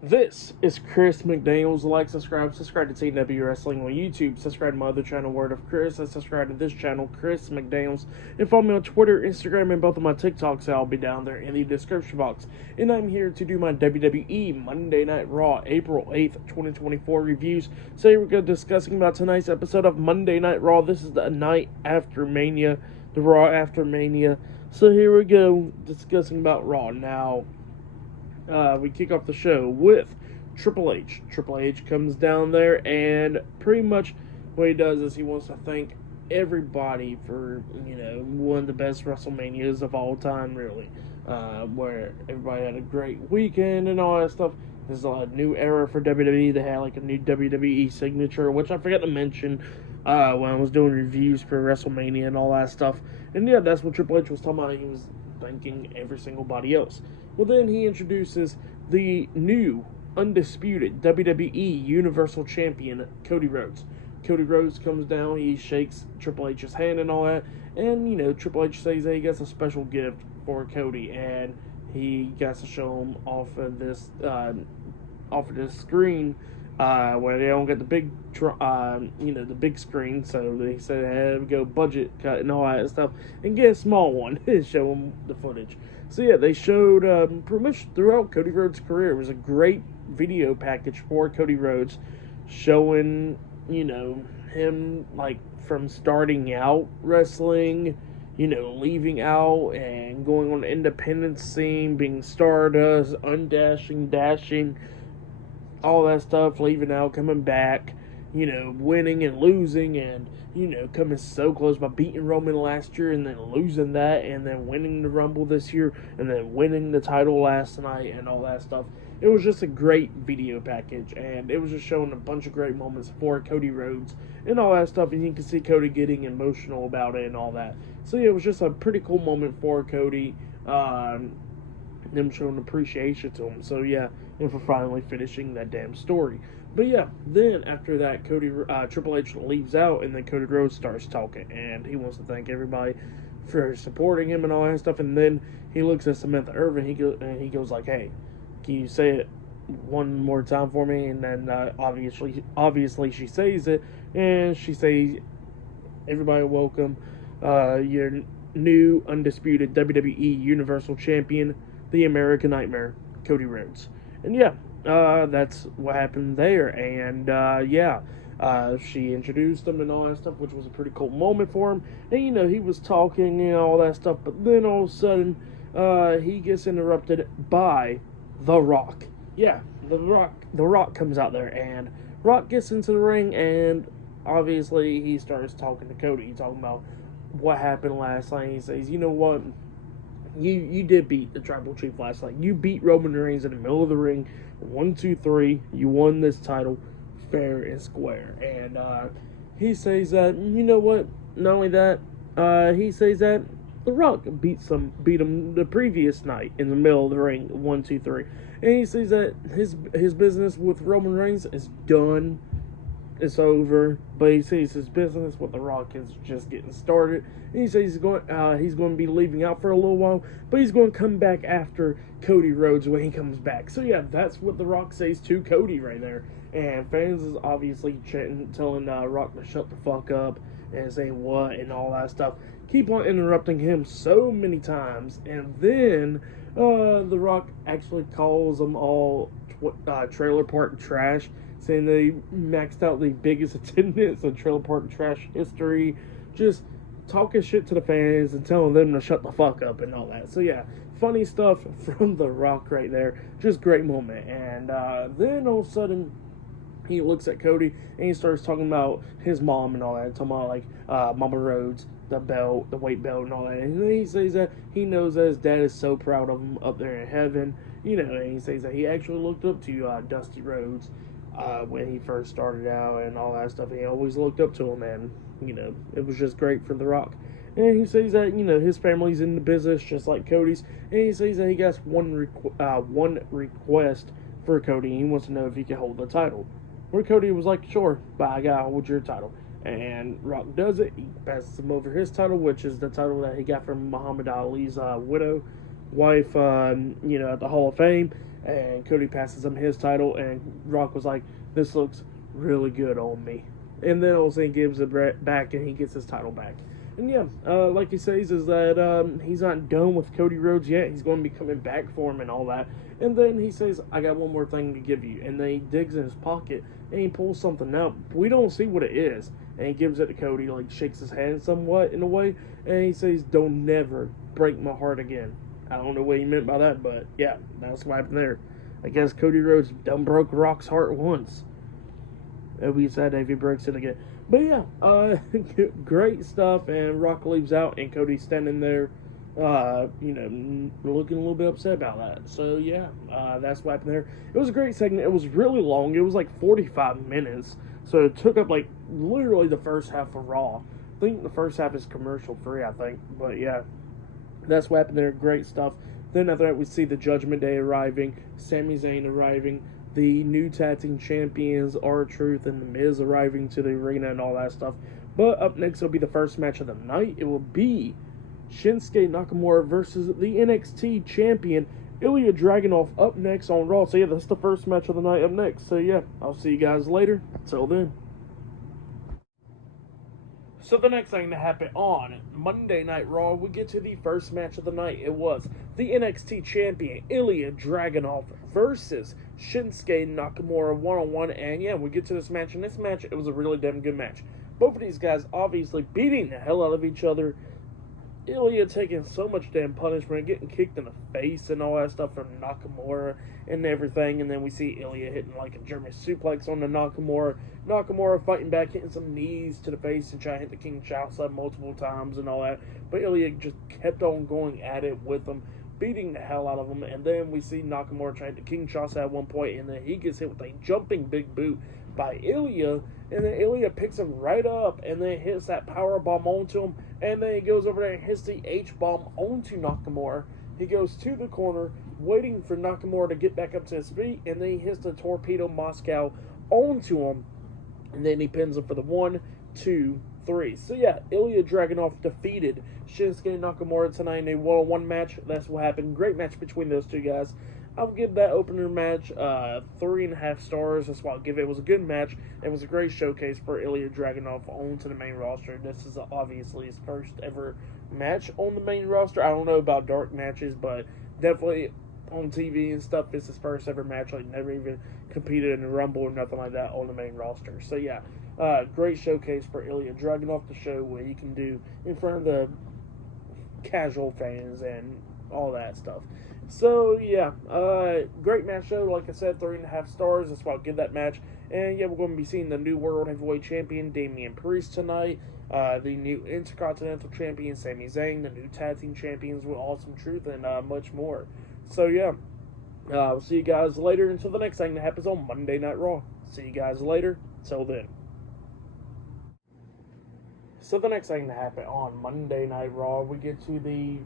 This is Chris McDaniels. Like, subscribe to TW Wrestling on YouTube. Subscribe to my other channel, Word of Chris. And subscribe to this channel, Chris McDaniels. And follow me on Twitter, Instagram, and both of my TikToks. I'll be down there in the description box. And I'm here to do my WWE Monday Night Raw, April 8th, 2024 reviews. So here we go, discussing about tonight's episode of Monday Night Raw. This is the night after Mania, the Raw after Mania. So here we go, discussing about Raw. Now, we kick off the show with Triple H. Triple H comes down there, and pretty much what he does is he wants to thank everybody for, one of the best WrestleManias of all time, really. Where everybody had a great weekend and all that stuff. This is a new era for WWE. They had like a new WWE signature, which I forgot to mention when I was doing reviews for WrestleMania and all that stuff. And yeah, that's what Triple H was talking about. He was thanking every single body else. Well, then he introduces the new, undisputed WWE Universal Champion, Cody Rhodes. Cody Rhodes comes down, he shakes Triple H's hand and all that, and, Triple H says that he gets a special gift for Cody, and he gets to show him off of this screen, where they don't get the big, the big screen, so they said they had to go budget cut and all that stuff, and get a small one and show them the footage. So yeah, they showed pretty much throughout Cody Rhodes' career. It was a great video package for Cody Rhodes, showing, him, like, from starting out wrestling, leaving out and going on the independent scene, being Stardust, undashing, dashing, all that stuff, leaving out, coming back, winning and losing, and, coming so close by beating Roman last year and then losing that, and then winning the Rumble this year, and then winning the title last night, and all that stuff. It was just a great video package, and it was just showing a bunch of great moments for Cody Rhodes and all that stuff, and you can see Cody getting emotional about it and all that. So yeah, it was just a pretty cool moment for Cody, them showing appreciation to him. So yeah, and for finally finishing that damn story. But yeah, then after that, Triple H leaves out, and then Cody Rhodes starts talking, and he wants to thank everybody for supporting him and all that stuff. And then he looks at Samantha Irvin, he goes like, "Hey, can you say it one more time for me?" And then obviously she says it, and she says, "Everybody, welcome your new undisputed WWE Universal Champion, the American Nightmare, Cody Rhodes." And yeah, that's what happened there. And she introduced him and all that stuff, which was a pretty cool moment for him. And he was talking and all that stuff, but then all of a sudden, he gets interrupted by The Rock. Yeah, The Rock comes out there, and Rock gets into the ring, and obviously he starts talking to Cody. He's talking about what happened last night. He says, "You know what? You did beat the Tribal Chief last night. You beat Roman Reigns in the middle of the ring. 1, 2, 3. You won this title fair and square." And he says that, you know what? Not only that, he says that The Rock beat him the previous night in the middle of the ring. 1, 2, 3. And he says that his business with Roman Reigns is done. It's over. But he says his business with The Rock is just getting started. And he says he's going to be leaving out for a little while, but he's going to come back after Cody Rhodes when he comes back. So yeah, that's what The Rock says to Cody right there. And fans is obviously telling Rock to shut the fuck up and saying what and all that stuff. Keep on interrupting him so many times. And then The Rock actually calls them all trailer park trash, saying they maxed out the biggest attendance in trailer park trash history, just talking shit to the fans and telling them to shut the fuck up and all that. So yeah, funny stuff from The Rock right there. Just great moment. And then all of a sudden, he looks at Cody and he starts talking about his mom and all that, talking about like Mama Rhodes, the belt, the weight belt, and all that. And then he says that he knows that his dad is so proud of him up there in heaven, and he says that he actually looked up to Dusty Rhodes when he first started out and all that stuff. He always looked up to him, and it was just great for The Rock. And he says that his family's in the business just like Cody's, and he says that he got one request for Cody. He wants to know if he can hold the title. Where Cody was like, "Sure, but I gotta hold your title." And Rock does it. He passes him over his title, which is the title that he got from Muhammad Ali's wife, at the Hall of Fame. And Cody passes him his title, and Rock was like, "This looks really good on me." And then Olsen gives it back, and he gets his title back. And yeah, like he says, is that he's not done with Cody Rhodes yet. He's going to be coming back for him and all that. And then he says, "I got one more thing to give you." And then he digs in his pocket and he pulls something out. We don't see what it is. And he gives it to Cody, like shakes his hand somewhat in a way. And he says, "Don't never break my heart again." I don't know what he meant by that, but yeah, that's what happened there. I guess Cody Rhodes done broke Rock's heart once. It'll be sad if he breaks it again. But yeah, great stuff. And Rock leaves out, and Cody's standing there, looking a little bit upset about that. So yeah, that's what happened there. It was a great segment. It was really long. It was like 45 minutes. So it took up like literally the first half of Raw. I think the first half is commercial free, I think. But yeah, that's what happened there. Great stuff. Then after that, we see the Judgment Day arriving, Sami Zayn arriving, the new tag team champions, R-Truth and The Miz arriving to the arena and all that stuff. But up next will be the first match of the night. It will be Shinsuke Nakamura versus the NXT champion, Ilya Dragunov, up next on Raw. So yeah, that's the first match of the night up next. So yeah, I'll see you guys later. Till then. So the next thing to happen on Monday Night Raw, we get to the first match of the night. It was the NXT champion, Ilya Dragunov, versus Shinsuke Nakamura one-on-one. And yeah, we get to this match. And this match, it was a really damn good match. Both of these guys obviously beating the hell out of each other. Ilya taking so much damn punishment, getting kicked in the face and all that stuff from Nakamura and everything. And then we see Ilya hitting like a German suplex on the Nakamura. Nakamura fighting back, hitting some knees to the face and trying to hit the King Chowsa multiple times and all that. But Ilya just kept on going at it with him, beating the hell out of him. And then we see Nakamura trying to King Chowsa at one point, and then he gets hit with a jumping big boot by Ilya, and then Ilya picks him right up and then hits that power bomb onto him, and then he goes over there and hits the H-bomb onto Nakamura. He goes to the corner, waiting for Nakamura to get back up to his feet, and then he hits the Torpedo Moscow onto him, and then he pins him for the 1, 2, 3. So yeah, Ilya Dragunov defeated Shinsuke Nakamura tonight in a one-on-one match. That's what happened. Great match between those two guys. I'll give that opener match 3.5 stars. That's why I'll give it. It was a good match. It was a great showcase for Ilya Dragunov onto the main roster. This is obviously his first ever match on the main roster. I don't know about dark matches, but definitely on TV and stuff, it's his first ever match. Like, never even competed in a Rumble or nothing like that on the main roster. So yeah, great showcase for Ilya Dragunov to show what he can do in front of the casual fans and all that stuff. So yeah, great match show. Like I said, 3.5 stars. That's why I'll give that match. And yeah, we're going to be seeing the new World Heavyweight Champion Damian Priest tonight. The new Intercontinental Champion Sami Zayn. The new Tag Team Champions with Awesome Truth, and much more. So yeah, we'll see you guys later until the next thing that happens on Monday Night Raw. See you guys later. Till then. So the next thing to happen on Monday Night Raw, we get to the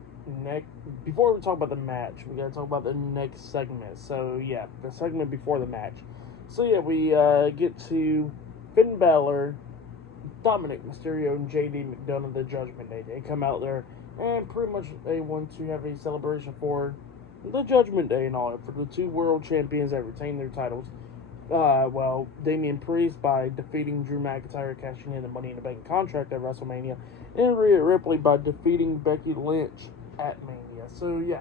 next. Before we talk about the match, we gotta talk about the next segment. So yeah, the segment before the match. So yeah, we get to Finn Balor, Dominic Mysterio, and JD McDonough, the Judgment Day. They come out there and pretty much they want to have a celebration for the Judgment Day and all that, for the two world champions that retain their titles. Damian Priest by defeating Drew McIntyre, cashing in the Money in the Bank contract at WrestleMania, and Rhea Ripley by defeating Becky Lynch at Mania. So yeah,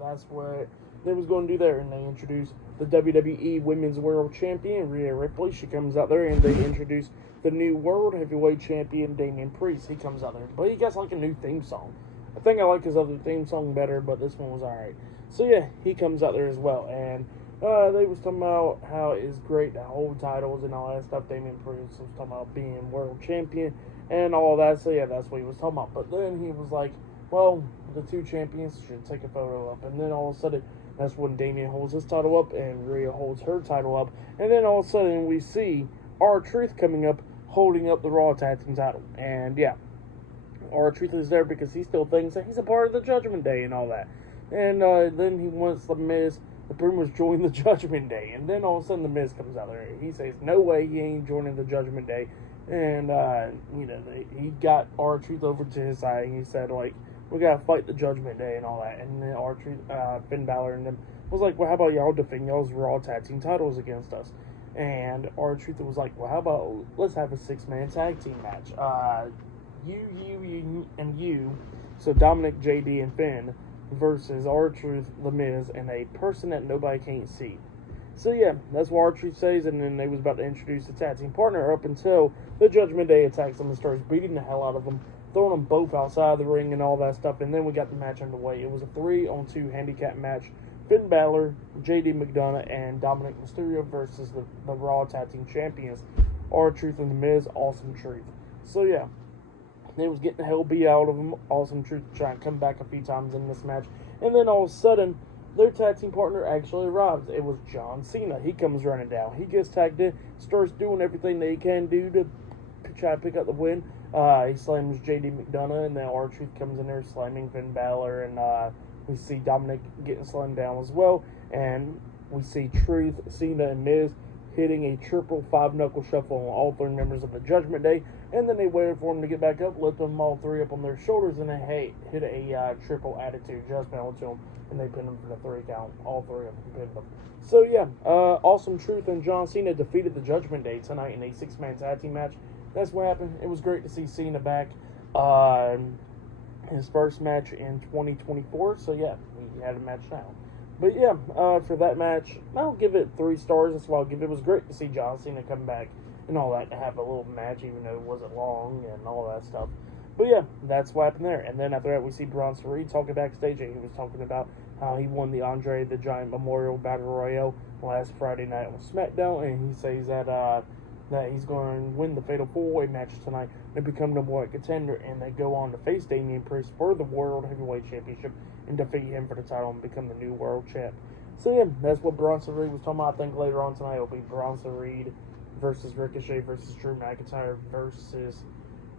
that's what they was going to do there, and they introduced the WWE Women's World Champion Rhea Ripley. She comes out there, and they introduce the new World Heavyweight Champion Damian Priest. He comes out there, but he got like a new theme song. I think I like his other theme song better, but this one was alright. So yeah, he comes out there as well, and they was talking about how it's great to hold titles and all that stuff. Damian Priest was talking about being world champion and all that. So yeah, that's what he was talking about. But then he was like, well, the two champions should take a photo up. And then all of a sudden, that's when Damian holds his title up and Rhea holds her title up. And then all of a sudden, we see R-Truth coming up, holding up the Raw Tag Team title. And yeah, R-Truth is there because he still thinks that he's a part of the Judgment Day and all that. And then he wants The Miz to pretty much join the Judgment Day. And then all of a sudden The Miz comes out there. He says, no way, he ain't joining the Judgment Day. And, he got R-Truth over to his side. And he said, like, we gotta fight the Judgment Day and all that. And then R-Truth, Finn Balor and them was like, well, how about y'all defend y'all's Raw Tag Team titles against us? And R-Truth was like, well, how about let's have a 6-man tag team match? You, and you. So Dominic, JD, and Finn versus R-Truth, The Miz, and a person that nobody can't see. So yeah, that's what R-Truth says, and then they was about to introduce the tag team partner up until the Judgment Day attacks them and starts beating the hell out of them, throwing them both outside the ring and all that stuff, and then we got the match underway. It was a 3-on-2 handicap match. Finn Balor, JD McDonough, and Dominic Mysterio versus the Raw Tag Team Champions, R-Truth and The Miz, Awesome Truth. So yeah, they was getting the hell beat out of them. Awesome Truth trying to come back a few times in this match, and then all of a sudden, their tag team partner actually arrives. It was John Cena. He comes running down. He gets tagged in, starts doing everything that he can do to try to pick up the win. He slams JD McDonough, and then R-Truth comes in there slamming Finn Balor, and we see Dominic getting slammed down as well. And we see Truth, Cena, and Miz hitting a triple 5-knuckle shuffle on all 3 members of the Judgment Day. And then they waited for him to get back up, lift them all 3 up on their shoulders, and they hit a triple attitude adjustment onto them. And they pinned them for the 3 count. All 3 of them pinned them. So yeah, Awesome Truth and John Cena defeated the Judgment Day tonight in a 6-man tag team match. That's what happened. It was great to see Cena back. His first match in 2024. So yeah, we had a match now. But yeah, for that match, I'll give it 3 stars. That's why I'll give it. It was great to see John Cena come back and all that, to have a little match, even though it wasn't long and all that stuff. But yeah, that's what happened there. And then after that, we see Bronson Reed talking backstage, and he was talking about how he won the Andre the Giant Memorial Battle Royale last Friday night on SmackDown, and he says that he's going to win the Fatal 4-Way match tonight and become the World Contender, and they go on to face Damian Priest for the World Heavyweight Championship and defeat him for the title and become the new World Champ. So yeah, that's what Bronson Reed was talking about. I think later on tonight it'll be Bronson Reed versus Ricochet versus Drew McIntyre versus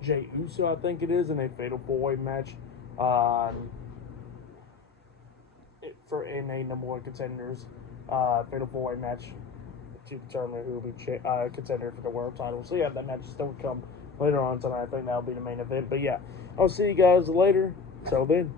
Jey Uso, I think it is, in a Fatal 4-Way match in a number 1 contenders Fatal 4-Way match to determine who will be contender for the world title. So yeah, that match is still to come later on tonight. I think that'll be the main event. But yeah, I'll see you guys later. Till then.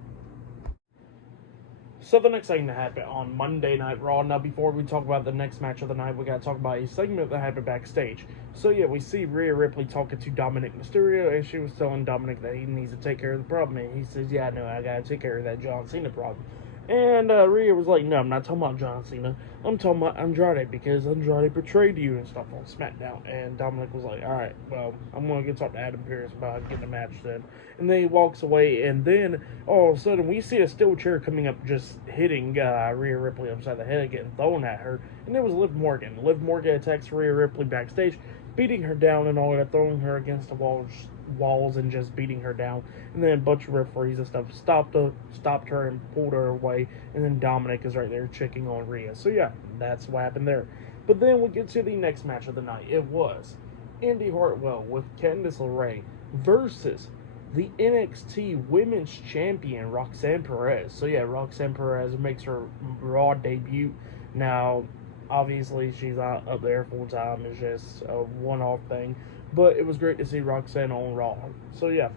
So the next thing that happened on Monday Night Raw. Now, before we talk about the next match of the night, we got to talk about a segment that happened backstage. So yeah, we see Rhea Ripley talking to Dominic Mysterio, and she was telling Dominic that he needs to take care of the problem. And he says, yeah, no, I got to take care of that John Cena problem. And Rhea was like, no, I'm not talking about John Cena. I'm talking about Andrade, because Andrade betrayed you and stuff on SmackDown. And Dominic was like, all right, well, I'm going to go talk to Adam Pearce about getting a match then. And then he walks away, and then all of a sudden we see a steel chair coming up, just hitting Rhea Ripley upside the head, getting thrown at her. And it was Liv Morgan. Liv Morgan attacks Rhea Ripley backstage, beating her down and all that, throwing her against the walls and just beating her down. And then a bunch of referees and stuff stopped her and pulled her away. And then Dominic is right there checking on Rhea. So yeah, that's what happened there. But then we get to the next match of the night. It was Indy Hartwell with Candice LeRae versus the NXT Women's Champion Roxanne Perez. So yeah, Roxanne Perez makes her Raw debut. Now, obviously, she's not up there full time. It's just a one-off thing. But it was great to see Roxanne on Raw. So yeah,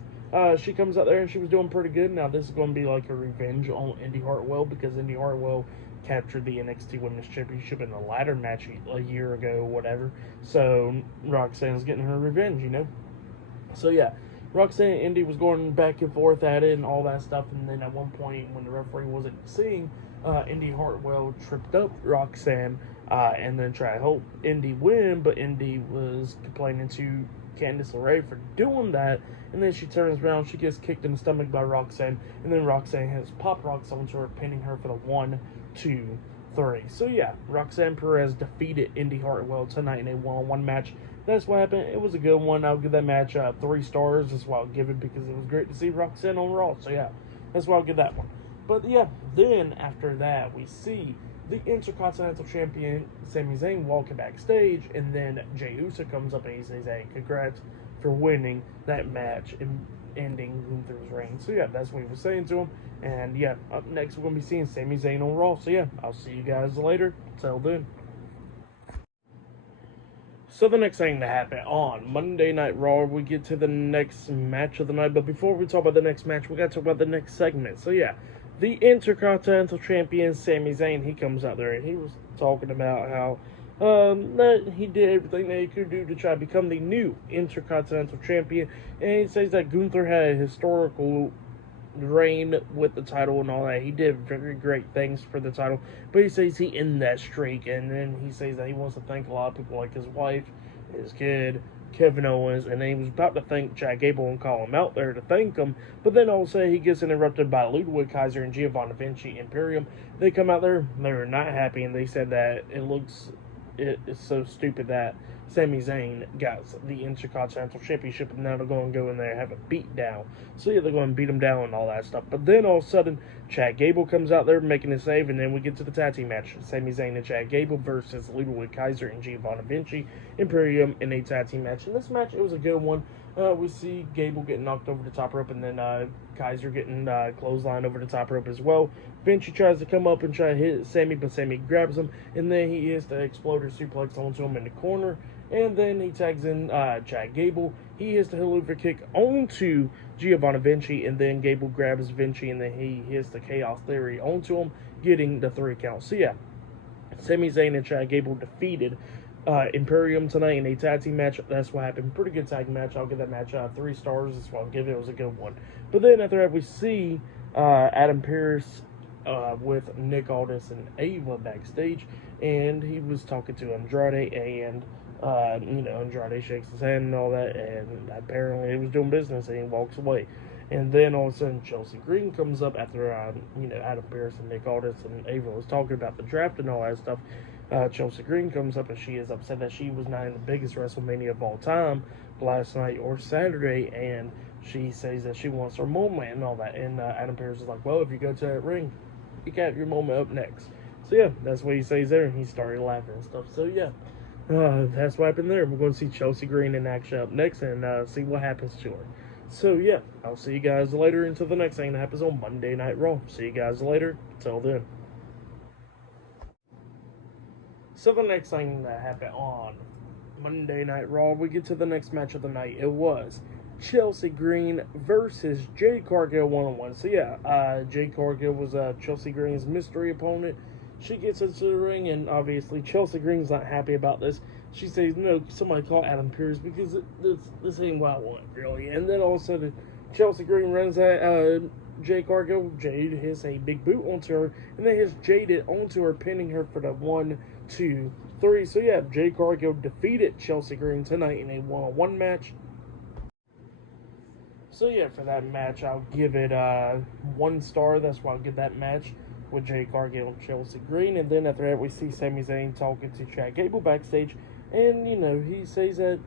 she comes out there and she was doing pretty good. Now this is going to be like a revenge on Indy Hartwell, because Indy Hartwell captured the NXT Women's Championship in a ladder match a year ago or whatever. So Roxanne's getting her revenge, you know. So yeah, Roxanne and Indy was going back and forth at it and all that stuff. And then at one point, when the referee wasn't seeing, Indy Hartwell tripped up Roxanne and then tried to help Indy win, but Indy was complaining to Candice LeRae for doing that, and then she turns around, she gets kicked in the stomach by Roxanne, and then Roxanne has pop rocks onto her, pinning her for the 1, 2, 3. So yeah, Roxanne Perez defeated Indy Hartwell tonight in a 1-on-1 match. That's what happened. It was a good one. I'll give that match 3 stars. That's why I'll give it, because it was great to see Roxanne on Raw. So yeah, that's why I'll give that one. But yeah, then after that, we see the Intercontinental Champion Sami Zayn walking backstage, and then Jey Uso comes up and he says, hey, congrats for winning that match and ending Gunther's reign. So yeah, that's what he was saying to him. And yeah, up next we're going to be seeing Sami Zayn on Raw. So yeah, I'll see you guys later. Till then. So the next thing that happened on Monday Night Raw, we get to the next match of the night. But before we talk about the next match, we got to talk about the next segment. So yeah, the Intercontinental Champion Sami Zayn, he comes out there and he was talking about how that he did everything that he could do to try to become the new Intercontinental Champion, and he says that Gunther had a historical reign with the title and all that. He did very great things for the title, but he says he ended that streak, and then he says that he wants to thank a lot of people like his wife, his kid, Kevin Owens, and then he was about to thank Chad Gable and call him out there to thank him, but then all of a sudden he gets interrupted by Ludwig Kaiser and Giovanni Vinci Imperium. They come out there, they're not happy, and they said that it's so stupid that Sami Zayn got the Intercontinental Championship, and now they're going to go in there and have a beat down. So yeah, they're going to beat him down and all that stuff. But then all of a sudden, Chad Gable comes out there making a save, and then we get to the tag team match. Sami Zayn and Chad Gable versus Ludwig Kaiser and Giovanni Vinci Imperium in a tag team match. In this match, it was a good one. We see Gable getting knocked over the top rope, and then Kaiser getting clothesline over the top rope as well. Vinci tries to come up and try to hit Sammy, but Sammy grabs him, and then he hits the exploder suplex onto him in the corner. And then he tags in Chad Gable. He hits the Helluva Kick onto Giovanni Vinci, and then Gable grabs Vinci, and then he hits the Chaos Theory onto him, getting the 3 count. So yeah, Sami Zayn and Chad Gable defeated Imperium tonight in a tag team match. That's what happened. Pretty good tag match. I'll give that match 3 stars. That's what I'll give it. It was a good one. But then after that, we see Adam Pearce with Nick Aldis and Ava backstage, and he was talking to Andrade, and Andrade shakes his hand and all that, and apparently he was doing business, and he walks away. And then all of a sudden, Chelsea Green comes up after, Adam Pearce and Nick Aldis and Ava was talking about the draft and all that stuff. Chelsea Green comes up, and she is upset that she was not in the biggest WrestleMania of all time last night or Saturday, and she says that she wants her moment and all that. And Adam Pearce is like, well, if you go to that ring, you got your moment up next. So yeah, that's what he says there, and he started laughing and stuff. So yeah. That's what happened there. We're going to see Chelsea Green in action up next and see what happens to her. So, yeah, I'll see you guys later until the next thing that happens on Monday Night Raw. See you guys later. Till then. So, the next thing that happened on Monday Night Raw, we get to the next match of the night. It was Chelsea Green versus Jade Cargill one-on-one. So, yeah, Jade Cargill was Chelsea Green's mystery opponent. She gets into the ring, and obviously Chelsea Green's not happy about this. She says, no, somebody call Adam Pearce because this ain't what I want, really. And then all of a sudden, Chelsea Green runs at Jade Cargill. Jade hits a big boot onto her, and then hits Jade onto her, pinning her for the 1, 2, 3. So yeah, Jade Cargill defeated Chelsea Green tonight in a one-on-one match. So yeah, for that match, I'll give it 1 star. That's why I'll give that match with Jade Cargill and Chelsea Green. And then after that, we see Sami Zayn talking to Chad Gable backstage, and he says that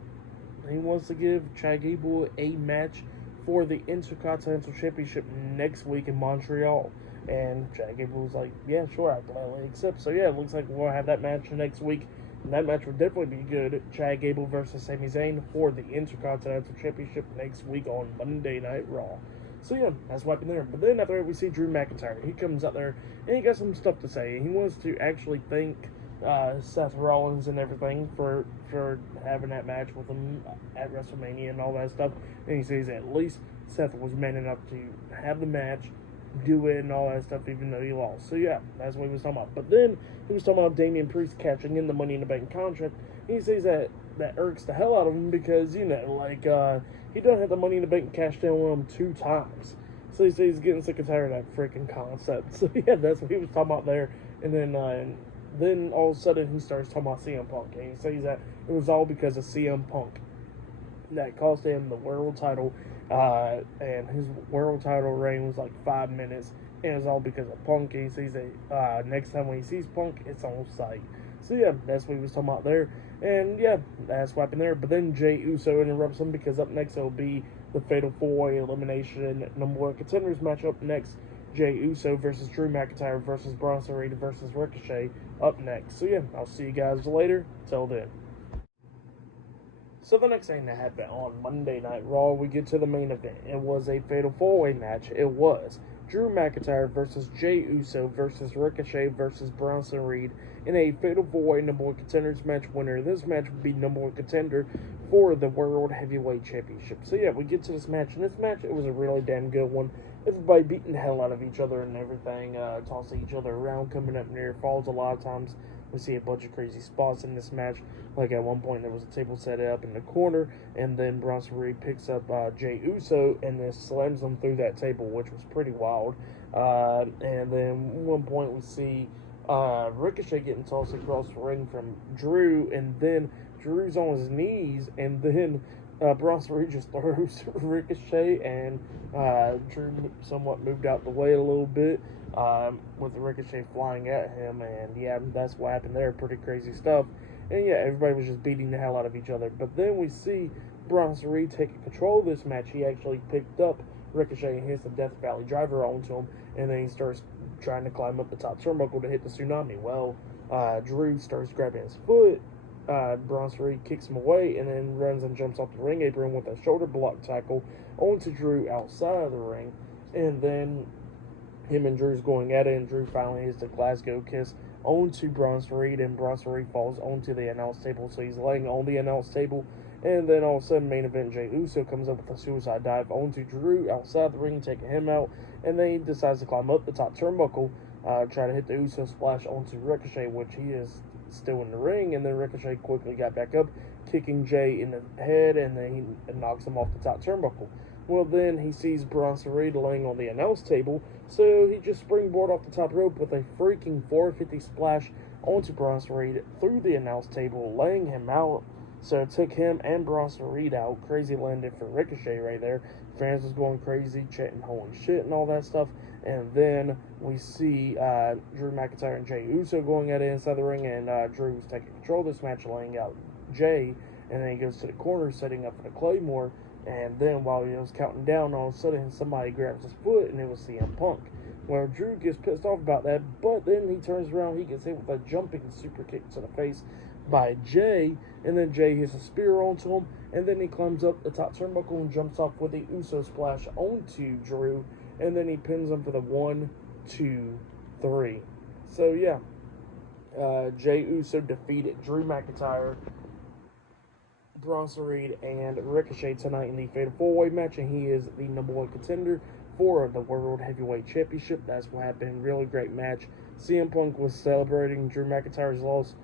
he wants to give Chad Gable a match for the Intercontinental Championship next week in Montreal. And Chad Gable was like, yeah, sure, I gladly accept. So yeah, it looks like we'll have that match next week. And that match would definitely be good. Chad Gable versus Sami Zayn for the Intercontinental Championship next week on Monday Night Raw. So yeah, that's what happened there. But then after that, we see Drew McIntyre. He comes out there, and he got some stuff to say. He wants to actually thank Seth Rollins and everything for having that match with him at WrestleMania and all that stuff. And he says at least Seth was man enough to have the match, do it, and all that stuff, even though he lost. So yeah, that's what he was talking about. But then he was talking about Damian Priest catching in the Money in the Bank contract. And he says that irks the hell out of him because, he done had the Money in the Bank cashed in on him 2 times. So he says he's getting sick and tired of that freaking concept. So yeah, that's what he was talking about there. And then all of a sudden he starts talking about CM Punk. And he says that it was all because of CM Punk that cost him the world title. And his world title reign was like 5 minutes. And it was all because of Punk. And he says that next time when he sees Punk, it's on sight. So yeah, that's what he was talking about there. And yeah, that's what happened there. But then Jey Uso interrupts him because up next it'll be the Fatal 4-Way Elimination number 1 contenders match up next. Jey Uso versus Drew McIntyre versus Bronson Reed versus Ricochet up next. So yeah, I'll see you guys later. Till then. So the next thing that happened on Monday Night Raw, we get to the main event. It was a Fatal 4-Way match. It was Drew McIntyre versus Jey Uso versus Ricochet versus Bronson Reed in a Fatal 4-Way number 1 contenders match. Winner of this match would be number 1 contender for the World Heavyweight Championship. So yeah, we get to this match. And this match, it was a really damn good one. everybody beating the hell out of each other and everything, tossing each other around, coming up near falls. A lot of times we see a bunch of crazy spots in this match. Like at one point there was a table set up in the corner, and then Bronson Reed picks up Jey Uso and then slams him through that table, which was pretty wild. And then at one point we see Ricochet getting tossed across the ring from Drew, and then Drew's on his knees, and then Bronson Reed just throws Ricochet, and Drew somewhat moved out the way a little bit with the Ricochet flying at him, and yeah, that's what happened there. Pretty crazy stuff. And yeah, everybody was just beating the hell out of each other. But then we see Bronson Reed taking control of this match. He actually picked up Ricochet and hits the Death Valley driver onto him, and then he starts trying to climb up the top turnbuckle to hit the tsunami. Well, Drew starts grabbing his foot. Bronson Reed kicks him away and then runs and jumps off the ring apron with a shoulder block tackle onto Drew outside of the ring. And then him and Drew's going at it, and Drew finally hits the Glasgow kiss onto Bronson Reed, and Bronson Reed falls onto the announce table, so he's laying on the announce table. And then all of a sudden, main event Jey Uso comes up with a suicide dive onto Drew outside the ring, taking him out. And then he decides to climb up the top turnbuckle, try to hit the Uso splash onto Ricochet, which he is still in the ring. And then Ricochet quickly got back up, kicking Jey in the head, and then he knocks him off the top turnbuckle. Well, then he sees Bronson Reed laying on the announce table, so he just springboard off the top rope with a freaking 450 splash onto Bronson Reed through the announce table, laying him out. So it took him and Bronson Reed out. Crazy landing for Ricochet right there. Fans was going crazy, chanting holy shit and all that stuff. And then we see Drew McIntyre and Jey Uso going at it inside the ring, and Drew's taking control of this match, laying out Jey. And then he goes to the corner, setting up for the Claymore. And then while he was counting down, all of a sudden somebody grabs his foot, and it was CM Punk. Well, Drew gets pissed off about that, but then he turns around, he gets hit with a jumping super kick to the face by Jey, and then Jey hits a spear onto him, and then he climbs up the top turnbuckle and jumps off with the Uso splash onto Drew, and then he pins him for the 1, 2, 3. So yeah, Jey Uso defeated Drew McIntyre, Bronson Reed, and Ricochet tonight in the Fatal 4-Way match, and he is the #1 contender for the World Heavyweight Championship. That's what happened. Really great match. CM Punk was celebrating Drew McIntyre's loss,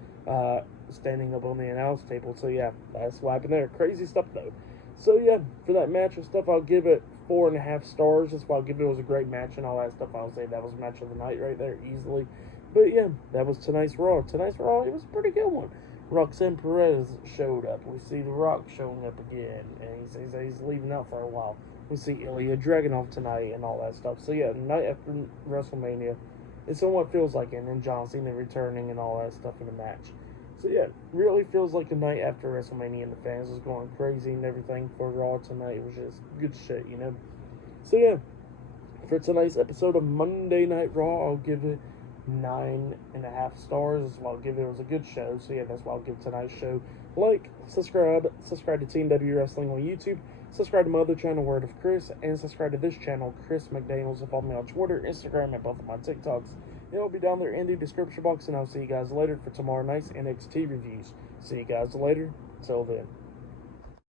standing up on the announce table. So yeah, that's what happened there. Crazy stuff though. So yeah, for that match and stuff, I'll give it 4.5 stars. That's why I'll give it. It was a great match and all that stuff. I'll say that was match of the night right there, easily. But yeah, that was tonight's Raw. Tonight's Raw, it was a pretty good one. Roxanne Perez showed up. We see The Rock showing up again, and he says he's leaving out for a while. We see Ilya Dragunov tonight and all that stuff. So yeah, the night after WrestleMania, it somewhat feels like it, and then John Cena returning and all that stuff in the match. So yeah, really feels like the night after WrestleMania, and the fans was going crazy and everything for Raw tonight. It was just good shit, you know. So yeah, for tonight's episode of Monday Night Raw, I'll give it 9.5 stars. That's why I'll give it. It was a good show. So yeah, that's why I'll give tonight's show. Like, subscribe to Team W Wrestling on YouTube. Subscribe to my other channel, Word of Chris, and subscribe to this channel, Chris McDaniels, and follow me on Twitter, Instagram, and both of my TikToks. It'll be down there in the description box, and I'll see you guys later for tomorrow night's NXT reviews. See you guys later. Till then.